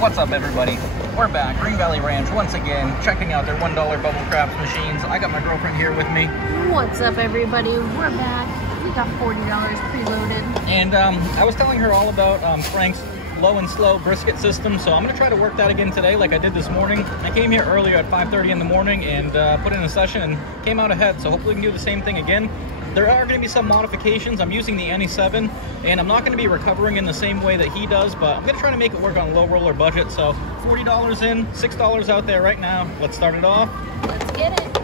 What's up, everybody? We're back, Green Valley Ranch, once again, checking out their $1 bubble craft machines. I got my girlfriend here with me. What's up, everybody? We're back. We got $40 preloaded. And I was telling her all about Frank's N Slow Brisket system, so I'm going to try to work that again today like I did this morning. I came here earlier at 5:30 in the morning and put in a session and came out ahead, so hopefully we can do the same thing again. There are going to be some modifications. I'm using the N7, and I'm not going to be recovering in the same way that he does, but I'm going to try to make it work on a low roller budget. So $40 in, $6 out there right now. Let's start it off. Let's get it.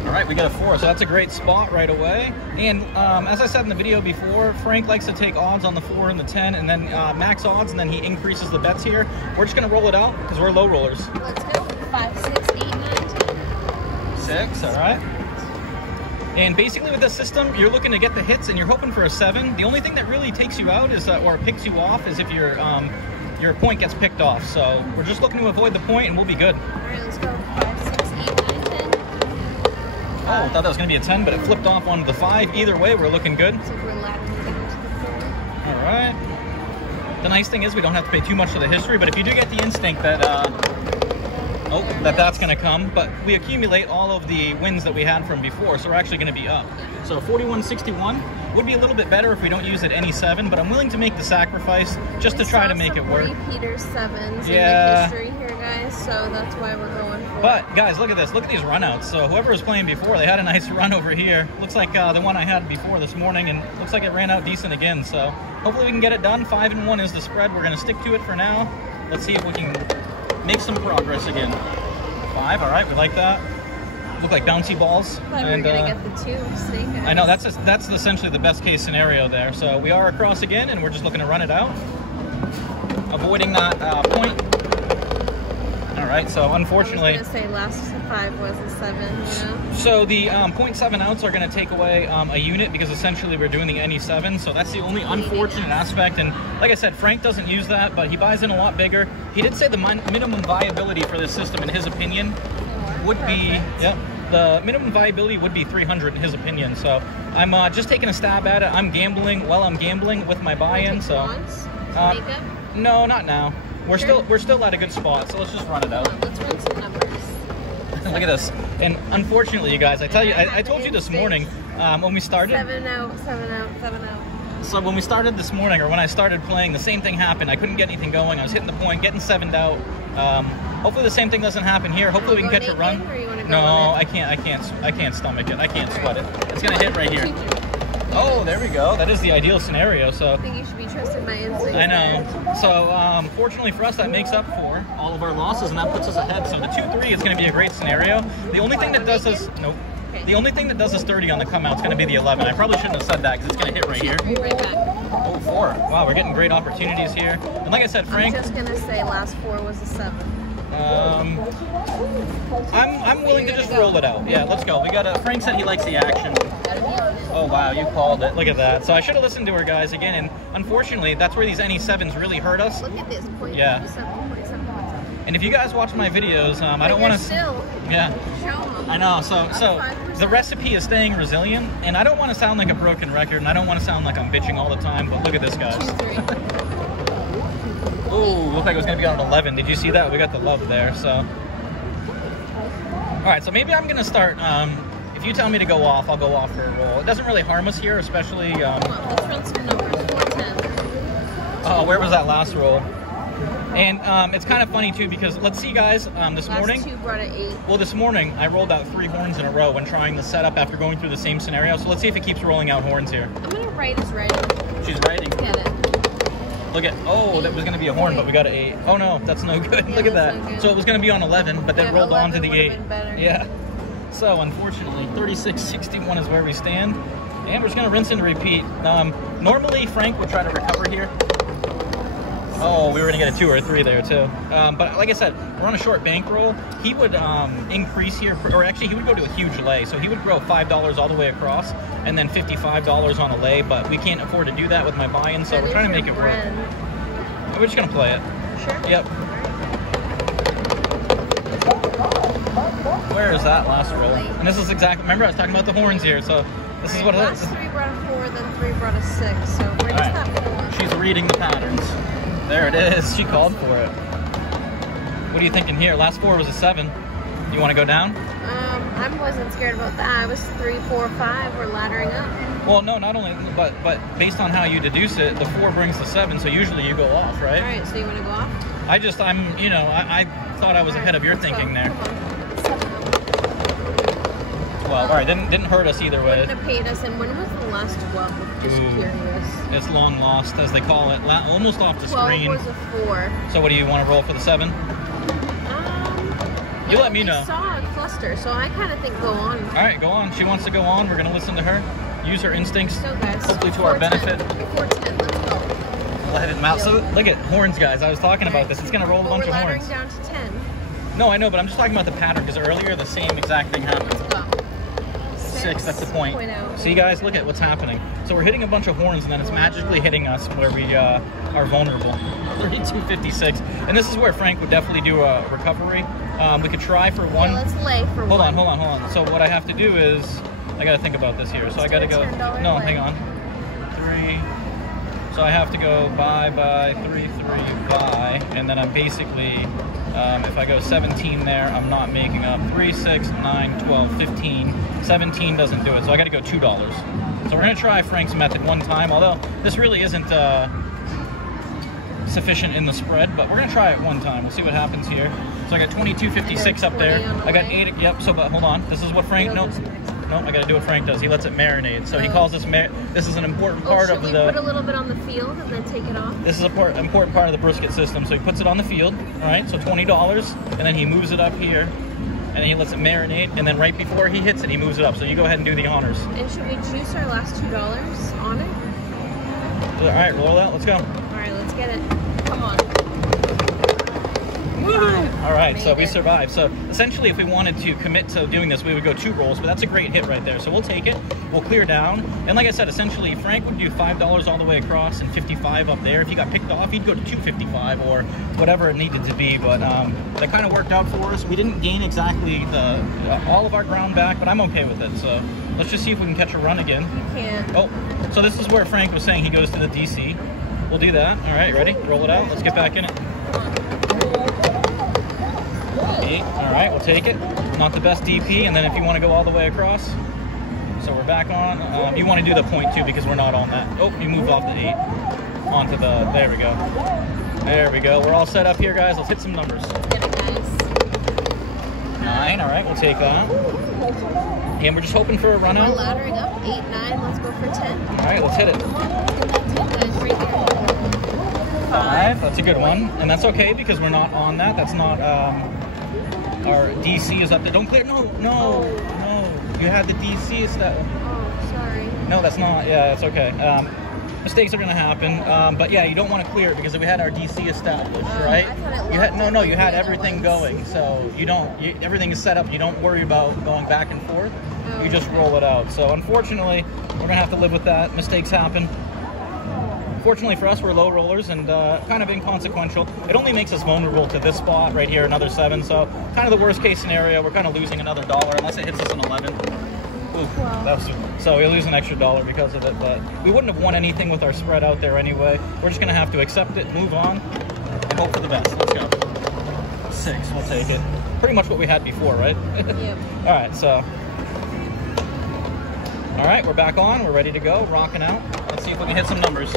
All right, we got a 4, so that's a great spot right away. And as I said in the video before, Frank likes to take odds on the 4 and the 10, and then max odds, and then he increases the bets here. We're just going to roll it out because we're low rollers. Let's go. 5, 6, 8, 9, 10. 6, all right. And basically with this system, you're looking to get the hits and you're hoping for a 7. The only thing that really takes you out is, or picks you off, is if your point gets picked off. So we're just looking to avoid the point and we'll be good. All right, let's go. 5, 6, 8, 9, 10. Oh, I thought that was going to be a 10, but it flipped off onto the 5. Either way, we're looking good. So we're laterally to the 4. All right. The nice thing is we don't have to pay too much for the history, but if you do get the instinct that... that's going to come, but we accumulate all of the wins that we had from before, so we're actually going to be up. So 41.61 would be a little bit better if we don't use it any 7, but I'm willing to make the sacrifice just to try to make it work. Repeater 7s in the history here, guys, so that's why we're going for it. But guys, look at this. Look at these runouts. So whoever was playing before, they had a nice run over here. Looks like the one I had before this morning, and looks like it ran out decent again. So hopefully we can get it done. 5 and 1 is the spread. We're going to stick to it for now. Let's see if we can make some progress again. 5, all right, we like that. Look like bouncy balls. I thought we were gonna get the 2 snake eyes. I know, that's essentially the best case scenario there. So we are across again, and we're just looking to run it out, avoiding that point. All right, so unfortunately, I was gonna say last 5 was a 7, you know. So the 0.7 outs are going to take away a unit because essentially we're doing the NE7, so that's the only unfortunate aspect. And like I said, Frank doesn't use that, but he buys in a lot bigger. He did say the minimum viability for this system, in his opinion, would be, the minimum viability would be 300 in his opinion. So I'm just taking a stab at it. I'm gambling while I'm gambling with my buy-in. So no, not now. We're still at a good spot, so let's just run it out. Let's run some numbers. Look at this. And unfortunately, you guys, I told you this morning when we started. 7 out, 7 out, 7 out. So when we started this morning, or when I started playing, the same thing happened. I couldn't get anything going. I was hitting the point, getting 7'd out. Hopefully the same thing doesn't happen here. Hopefully we can catch a run. No, I can't stomach it. I can't sweat it. It's gonna hit right here. Oh, there we go. That is the ideal scenario. So I think you should be trusting my instincts. I know. So fortunately for us, that makes up for all of our losses, and that puts us ahead. So the 2-3 is going to be a great scenario. The only thing that does us the only thing that does us 30 on the come out is going to be the 11. I probably shouldn't have said that because it's going to hit right here. Right back. Oh, 4. Wow, we're getting great opportunities here. And like I said, Frank. I'm just going to say last 4 was a 7. I'm willing to just roll it out. Yeah, let's go. We got Frank said he likes the action. Oh wow, you called it. Look at that. So I should have listened to her, guys, again, and unfortunately that's where these NE7s really hurt us. Look at this. Yeah. 7. And if you guys watch my videos, I don't want to still show them. I know. So the recipe is staying resilient, and I don't want to sound like a broken record, and I don't want to sound like I'm bitching all the time, but look at this, guys. 2, 3. Ooh, looked like it was going to be on an 11. Did you see that? We got the love there, so. All right, so maybe I'm going to start, if you tell me to go off, I'll go off for a roll. It doesn't really harm us here, especially... Come on, let's run some numbers. 410. Oh, where was that last roll? And it's kind of funny, too, because let's see, guys, this morning... Last 2 brought an 8. Well, this morning, I rolled out 3 horns in a row when trying the setup after going through the same scenario. So let's see if it keeps rolling out horns here. I'm going to write as writing. She's writing. Get it. Look at, oh, that was going to be a horn, but we got an 8. Oh, no, that's no good. Yeah, look at that. No, so it was going to be on 11, but then rolled on to the 8. Yeah. So, unfortunately, 36.61 is where we stand. And we're just going to rinse and repeat. Normally, Frank would try to recover here. Oh, we were going to get a 2 or a 3 there, too. But like I said, we're on a short bankroll. He would increase here, or actually, he would go to a huge lay. So he would grow $5 all the way across, and then $55 on a lay. But we can't afford to do that with my buy-in, so we're trying to make it work. We're just going to play it. Sure. Yep. Where is that last roll? And this is exactly, remember I was talking about the horns here, so this is what it is. Last 3 brought a 4, then 3 brought a 6, so we're just at 4. She's reading the patterns. There it is. She called for it. What are you thinking here? Last 4 was a 7. You want to go down? I wasn't scared about that. I was 3, 4, 5. We're laddering up. Well, no, not only, but based on how you deduce it, the 4 brings the 7, so usually you go off, right? All right, so you want to go off? I thought I was ahead of your thinking there. 12. All right, didn't hurt us either way. Wouldn't have paid us. And when was the last 12? Just curious. It's long lost, as they call it. Almost off the screen. 12 was a 4. So what do you want to roll for the 7? You let me know. I saw a cluster, so I kind of think go on. All right, go on. She wants to go on. We're going to listen to her. Use her instincts, So guys, hopefully to our benefit. 410, let's go. Let it out. So look at horns, guys. I was talking about this. It's going to roll a bunch of horns. We're laddering down to 10. No, I know, but I'm just talking about the pattern because earlier the same exact thing happened. Let's go. 6, that's the point. 6.0. See, guys, look at what's happening. So we're hitting a bunch of horns, and then it's magically hitting us where we are vulnerable. 32.56, and this is where Frank would definitely do a recovery. We could try for 1. Okay, let's lay for 1. Hold on. So what I have to do is I got to think about this here. So I got to go. No, hang on. 3. So I have to go buy, 3, buy, and then I'm basically. If I go 17 there, I'm not making up 3, 6, 9, 12, 15. 17 doesn't do it, so I got to go $2. So we're going to try Frank's method one time, although this really isn't sufficient in the spread, but we're going to try it one time. We'll see what happens here. So I got 22.56 up there. I got 8. Yep. So, but hold on. This is what Frank. No, I got to do what Frank does. He lets it marinate. So he calls this. This is an important part of the. Should we put a little bit on the field and then take it off? This is an important part of the brisket system. So he puts it on the field. All right. So $20, and then he moves it up here, and then he lets it marinate, and then right before he hits it, he moves it up. So you go ahead and do the honors. And should we juice our last $2 on it? All right. Roll out. Let's go. All right. Let's get it. Come on. All right, so we survived. So essentially, if we wanted to commit to doing this, we would go 2 rolls, but that's a great hit right there. So we'll take it. We'll clear down. And like I said, essentially, Frank would do $5 all the way across and 55 up there. If he got picked off, he'd go to 255 or whatever it needed to be. But that kind of worked out for us. We didn't gain exactly all of our ground back, but I'm okay with it. So let's just see if we can catch a run again. You can't. Oh, so this is where Frank was saying he goes to the DC. We'll do that. All right, ready? Roll it out. Let's get back in it. 8. All right, we'll take it. Not the best DP, and then if you want to go all the way across. So we're back on. You want to do the point too because we're not on that. Oh, you moved off the 8 onto the. There we go. There we go. We're all set up here, guys. Let's hit some numbers. Get it, guys. 9. All right, we'll take that. And we're just hoping for a run We're out. laddering up. 8, 9. Let's go for 10. All right, let's hit it. Come on. Guys, right here. 5. That's a good one, and that's okay because we're not on that. That's not. Our DC is up there. Don't clear. No. You had the DC established. Oh, sorry. No, that's not. Yeah, it's okay. Mistakes are going to happen. But yeah, you don't want to clear it because we had our DC established, right? I thought it You had locked you up had the other everything ones. going, so you don't. Everything is set up. You don't worry about going back and forth. You just roll it out. So unfortunately, we're going to have to live with that. Mistakes happen. Fortunately for us, we're low rollers and kind of inconsequential. It only makes us vulnerable to this spot right here, another 7. So kind of the worst case scenario. We're kind of losing another $1 unless it hits us an 11. Ooh, so we lose an extra $1 because of it. But we wouldn't have won anything with our spread out there anyway. We're just going to have to accept it, move on, and hope for the best. Let's go. 6, we'll take it. Pretty much what we had before, right? Yep. All right, so. All right, we're back on. We're ready to go, rocking out. Let's see if we can hit some numbers.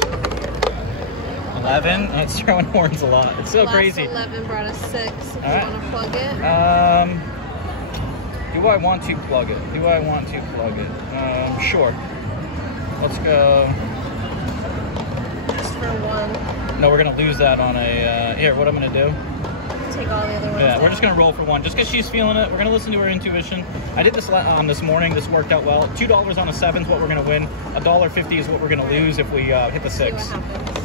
11. It's throwing horns a lot. It's so crazy. 11 brought us 6. If you right. want to plug it. Do I want to plug it? Sure. Let's go. Just for 1. No, we're going to lose that on a... here, what I'm going to do. Take all the other ones. Yeah, we're just going to roll for 1. Just because she's feeling it, we're going to listen to her intuition. I did this this morning. This worked out well. $2 on a 7 is what we're going to win. $1.50 is what we're going to lose if we hit the 6. See what happens.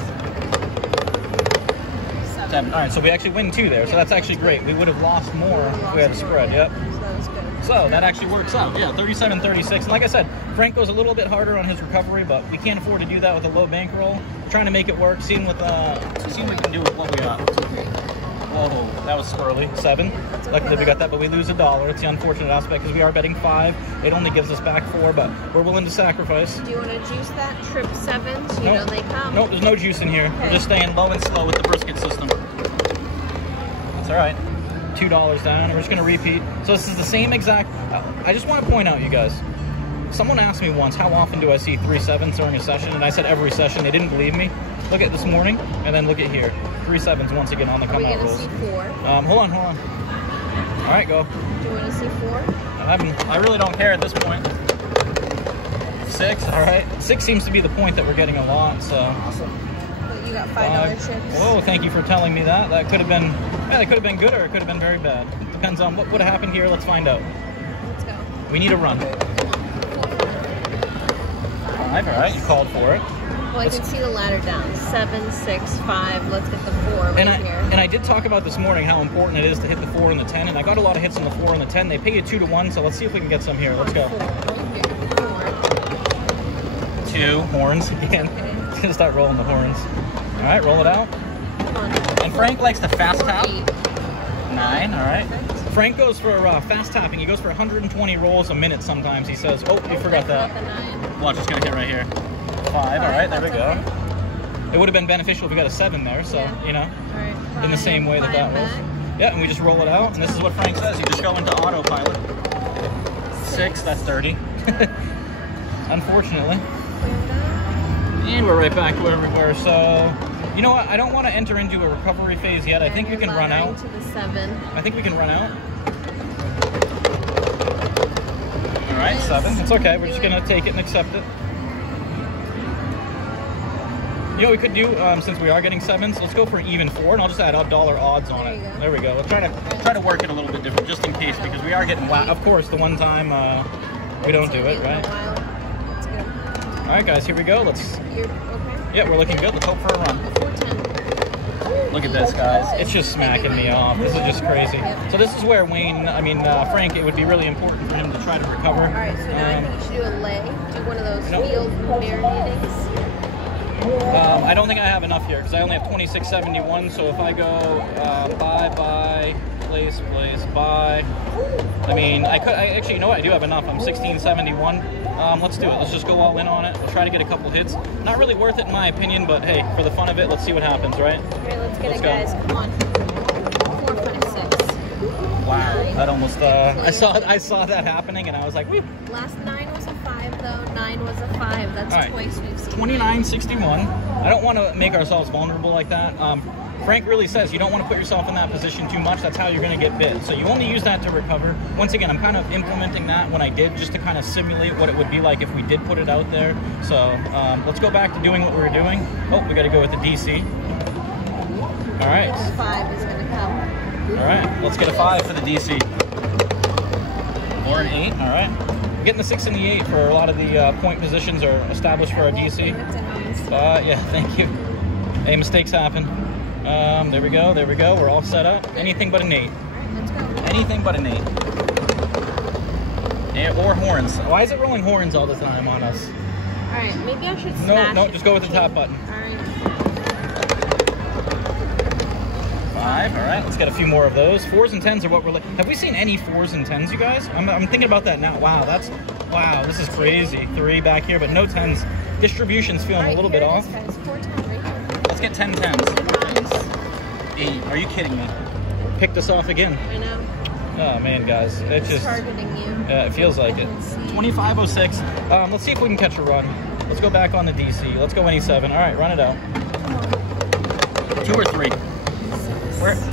7. All right, so we actually win 2 there. So that's actually great. We would have lost more if we had a spread. Yep. So that was good. So that actually works out. Yeah, 37-36. And like I said, Frank goes a little bit harder on his recovery, but we can't afford to do that with a low bankroll. We're trying to make it work, seeing what we can do with what we got. Whoa, that was squirrely. 7. Luckily we got that, but we lose $1. It's the unfortunate aspect because we are betting 5. It only gives us back 4, but we're willing to sacrifice. Do you want to juice that? Trip 7, so you know they come? Nope, there's no juice in here. Okay. We're just staying low and slow with the brisket system. That's all right. $2 down. We're just going to repeat. So this is the same exact... I just want to point out, you guys. Someone asked me once, how often do I see 3 7s during a session? And I said every session. They didn't believe me. Look at this morning, and then look at here. 3 7s once again on the come out rules. See 4? Hold on. All right, go. Do you want to see 4? I really don't care at this point. 6, all right. 6 seems to be the point that we're getting a lot, so. Awesome. Well, you got $5 chips. Whoa, thank you for telling me that. That could have been, it could have been good or it could have been very bad. Depends on what would have happened here. Let's find out. Let's go. We need a run. 5, all right, you called for it. Well, you can see the ladder down. 7, 6, 5. Let's get the 4 right here. And I did talk about this morning how important it is to hit the 4 and the 10, and I got a lot of hits on the 4 and the 10. They pay you 2 to 1, so let's see if we can get some here. Let's go. 2 horns again. Okay. Gonna start rolling the horns. All right, roll it out. And Frank likes to fast tap. 9, all right. Frank goes for fast tapping. He goes for 120 rolls a minute sometimes. He says, oh, you forgot that. Watch, it's gonna hit right here. 5, all right, there we go. Okay. It would have been beneficial if we got a 7 there, so, you know, right, 5, in the same way that was. Yeah, and we just roll it out, and this is what Frank says. You just go into autopilot. 6, that's 30. Unfortunately. And we're right back to where we were, so, you know what, I don't want to enter into a recovery phase yet. I think we can run out. To the 7. I think we can run out. All right, 7, it's okay. We're just going to take it and accept it. You know what we could do, since we are getting 7s, let's go for an even 4, and I'll just add $1 odds on it. There we go. We'll try to work it a little bit different, just in case, because we are getting of course, the one time we don't do it, right? Let's go. All right, guys, here we go. Let's. You're okay? Yeah, we're looking good. Let's hope for a run. 410. Look at this, guys. It's just smacking me off. This is just crazy. So this is where Frank, it would be really important for him to try to recover. All right, so now I think you should do a lay. Do one of those field marinatings. I don't think I have enough here because I only have 26.71. So if I go buy, place, buy. I mean, I actually, you know what? I do have enough. I'm 16.71. Let's do it. Let's just go all in on it. We'll try to get a couple hits. Not really worth it in my opinion, but hey, for the fun of it, let's see what happens, right? Okay, let's get it, guys. Come on. 4, 5, 6. Wow, that almost. I saw that happening, and I was like, whoo. Last 9 was a 5, though. 9 was a 5. That's right. Twice we've seen. 29.61. I don't want to make ourselves vulnerable like that. Frank really says you don't want to put yourself in that position too much. That's how you're going to get bit. So you only use that to recover. Once again, I'm kind of implementing that when I did, just to kind of simulate what it would be like if we did put it out there. So let's go back to doing what we were doing. Oh, we got to go with the DC. All right. 5 is going to come. All right, let's get a 5 for the DC. Or an 8, all right. We're getting the 6 and the 8 for a lot of the point positions are established for our DC. Yeah, thank you. Hey, mistakes happen. There we go, we're all set up. Anything but an 8. All right, let's go. Anything but an 8. Yeah, or horns. Why is it rolling horns all the time on us? All right, maybe I should smash No, just go with the top button. All right. 5, all right, let's get a few more of those. 4s and 10s are what we're like. Have we seen any 4s and 10s, you guys? I'm thinking about that now. Wow, this is crazy. 3 back here, but no 10s. Distribution's feeling a little bit off. Guys, 4 10 right here. Let's get 10 10s. 8, are you kidding me? Picked us off again. I know. Oh man, guys, it's just targeting you. Yeah, it feels like it. 25.06. Let's see if we can catch a run. Let's go back on the DC. Let's go any 7. All right, run it out. 2 or 3.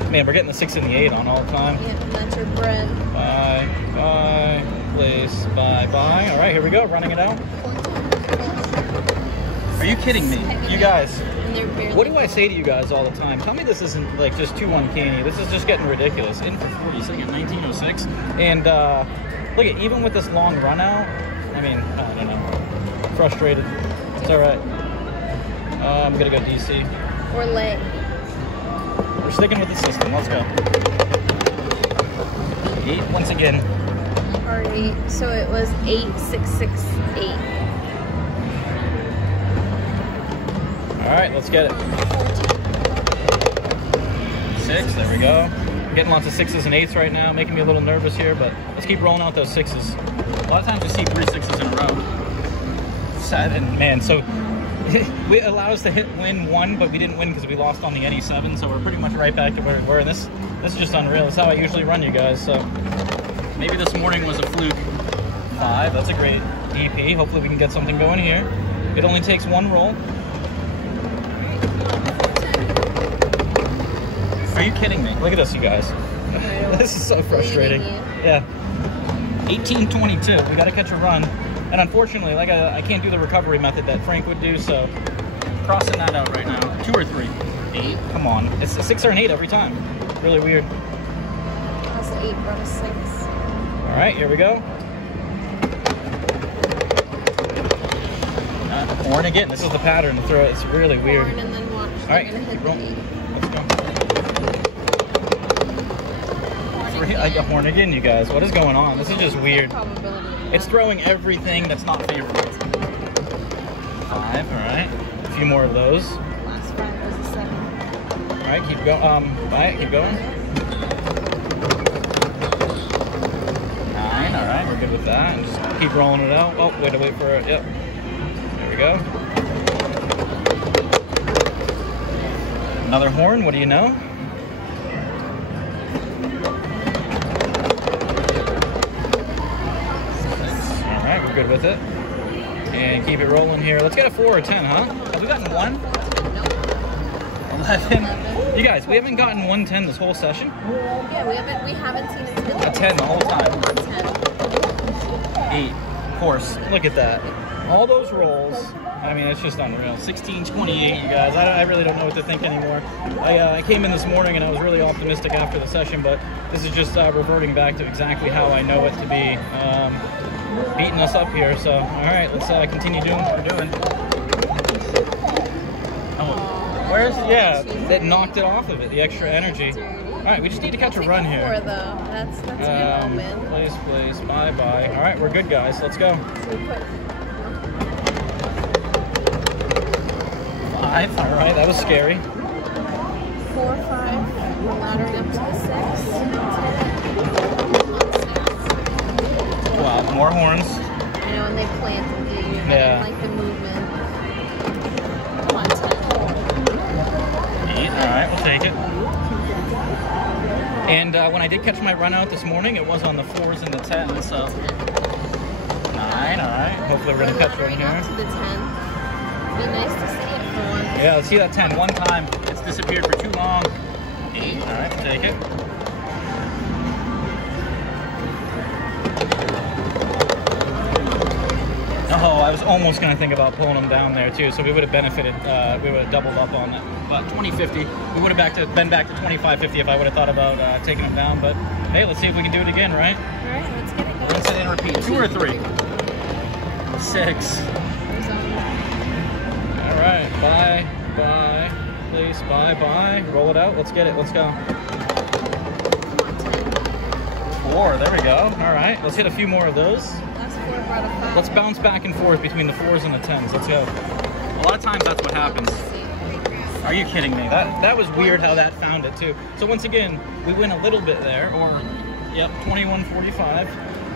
Man, we're getting the 6 and the 8 on all the time. Yeah, that's your bread. Buy, place, buy. All right, here we go, running it out. Are you kidding me? You guys, what do I say to you guys all the time? Tell me this isn't like just 2 uncanny. This is just getting ridiculous. In for 40, sitting at 19.06. And look at, even with this long run out, I mean, I don't know. Frustrated. It's all right. I'm going to go DC. Or lay. We're sticking with the system. Let's go. 8 once again. Or 8. So it was 8, 6, 6, 8. All right, let's get it. 6, there we go. Getting lots of 6s and 8s right now, making me a little nervous here, but let's keep rolling out those 6s. A lot of times we see 3 6s in a row. 7, man, so we allow us to win 1, but we didn't win because we lost on the NE7, so we're pretty much right back to where we were. And this is just unreal. That's how I usually run, you guys, so maybe this morning was a fluke. 5, that's a great EP. Hopefully we can get something going here. It only takes 1 roll. Are you kidding me? Look at this, you guys. This is so frustrating. Yeah. 18-22. We got to catch a run. And unfortunately, like I can't do the recovery method that Frank would do, so crossing that out right now. 2 or 3? 8. Come on. It's a 6 or an 8 every time. Really weird. That's 8 brought a 6. All right, here we go. Horn again. This is the pattern to throw it. It's really weird. Horn and then watch. All right, keep rolling. Let's go. 3, I got horn again, you guys. What is going on? This is just weird. It's throwing everything that's not favorable. 5, all right. A few more of those. Last 5 was a 7. All right, keep going. Keep going. 9, all right. We're good with that. And just keep rolling it out. Oh, wait for it. Yep. There we go. Another horn. What do you know? Good with it, and keep it rolling here. Let's get a 4 or 10, huh? Have we gotten 1? 11. You guys, we haven't gotten 110 this whole session. Yeah, we haven't seen a 10 the whole time. 8, of course. Look at that. All those rolls. I mean, it's just unreal. 16-28, you guys. I really don't know what to think anymore. I came in this morning and I was really optimistic after the session, but this is just reverting back to exactly how I know it to be. Beating us up here, so all right, let's continue doing what we're doing. Oh, where's that knocked it off of it, the extra energy. All right, we just need to catch a run here. That's man. Place, bye. All right, we're good, guys. Let's go. 5. All right, that was scary. 4, 5. Laddering up to the 6. Wow, more horns. You know, and they planted you. Yeah. Like the movement. Come on, 10. 8, all right, we'll take it. And when I did catch my run out this morning, it was on the 4s and the 10s, so 9, all right. Hopefully we're gonna catch one here. Up to the 10. Be nice to see it for once. Yeah, let's see that 10 one time. It's disappeared for too long. 8, all right, we'll take it. Oh, I was almost going to think about pulling them down there too, so we would have benefited, we would have doubled up on that. But 2050, we would have been back to 2550 if I would have thought about taking them down, but hey, let's see if we can do it again, right? All right, let's get it going. Rinse it and repeat. 2 or 3? 6. All right, bye, please, bye. Roll it out, let's get it, let's go. 4, there we go. All right, let's hit a few more of those. Let's bounce back and forth between the 4s and the 10s. Let's go. A lot of times that's what happens. Are you kidding me? That was weird how that found it too. So once again, we win a little bit there, or yep, 21-45.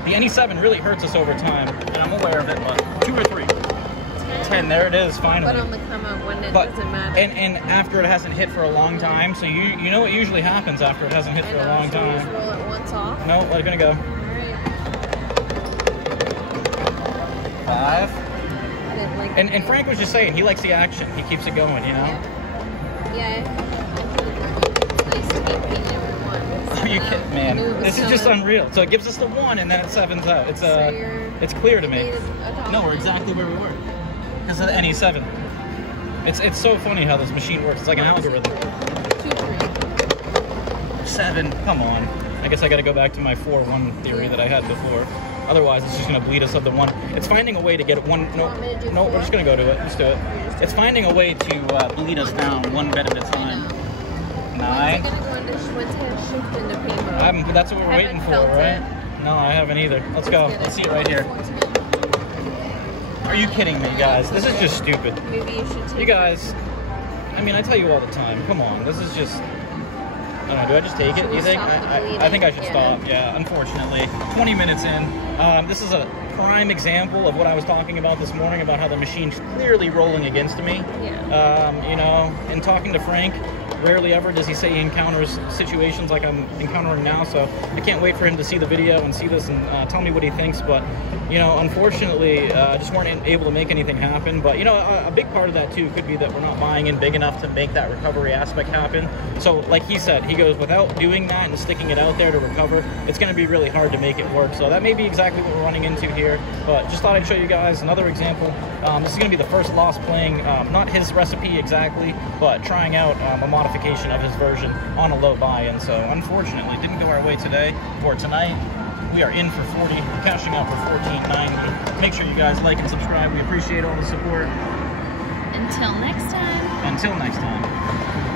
The NE7 really hurts us over time, and I'm aware of it, but 2 or 3? 10, there it is, finally. But on the come up when it doesn't matter. And after it hasn't hit for a long time, so you know what usually happens after it hasn't hit for a long time. Just roll it once off. No, let it gonna go. 5. And Frank was just saying he likes the action. He keeps it going, you know. Yeah. It's nice to keep beating everyone. Are you kidding, man? This is just unreal. So it gives us the 1, and then it 7's out. It's it's clear to me. No, we're exactly where we were because of the NE7. It's so funny how this machine works. It's like an algorithm. 2, 3. 7. Come on. I guess I got to go back to my 4-1 theory that I had before. Otherwise, it's just going to bleed us of the 1. It's finding a way to get it 1. No, we're just going to go to it. Let's do it. It's finding a way to bleed us down 1 bit at a time. 9. That's what we're waiting for, right? No, I haven't either. Let's go. Let's see it right here. Are you kidding me, guys? This is just stupid. Maybe you should take you guys, I mean, I tell you all the time. Come on. This is just... Do I just take it? Do you think? I think I should stop. Yeah, unfortunately. 20 minutes in. This is a prime example of what I was talking about this morning about how the machine's clearly rolling against me. Yeah. You know, and talking to Frank, rarely ever does he say he encounters situations like I'm encountering now, so I can't wait for him to see the video and see this and tell me what he thinks. But, you know, unfortunately, just weren't able to make anything happen. But, you know, a big part of that, too, could be that we're not buying in big enough to make that recovery aspect happen. So, like he said, he goes, without doing that and sticking it out there to recover, it's going to be really hard to make it work. So that may be exactly what we're running into here. But just thought I'd show you guys another example. This is going to be the first loss playing, not his recipe exactly, but trying out a modification of his version on a low buy-in. So unfortunately, it didn't go our way today or tonight. We are in for 40, cashing out for $14.90. Make sure you guys like and subscribe. We appreciate all the support. Until next time. Until next time.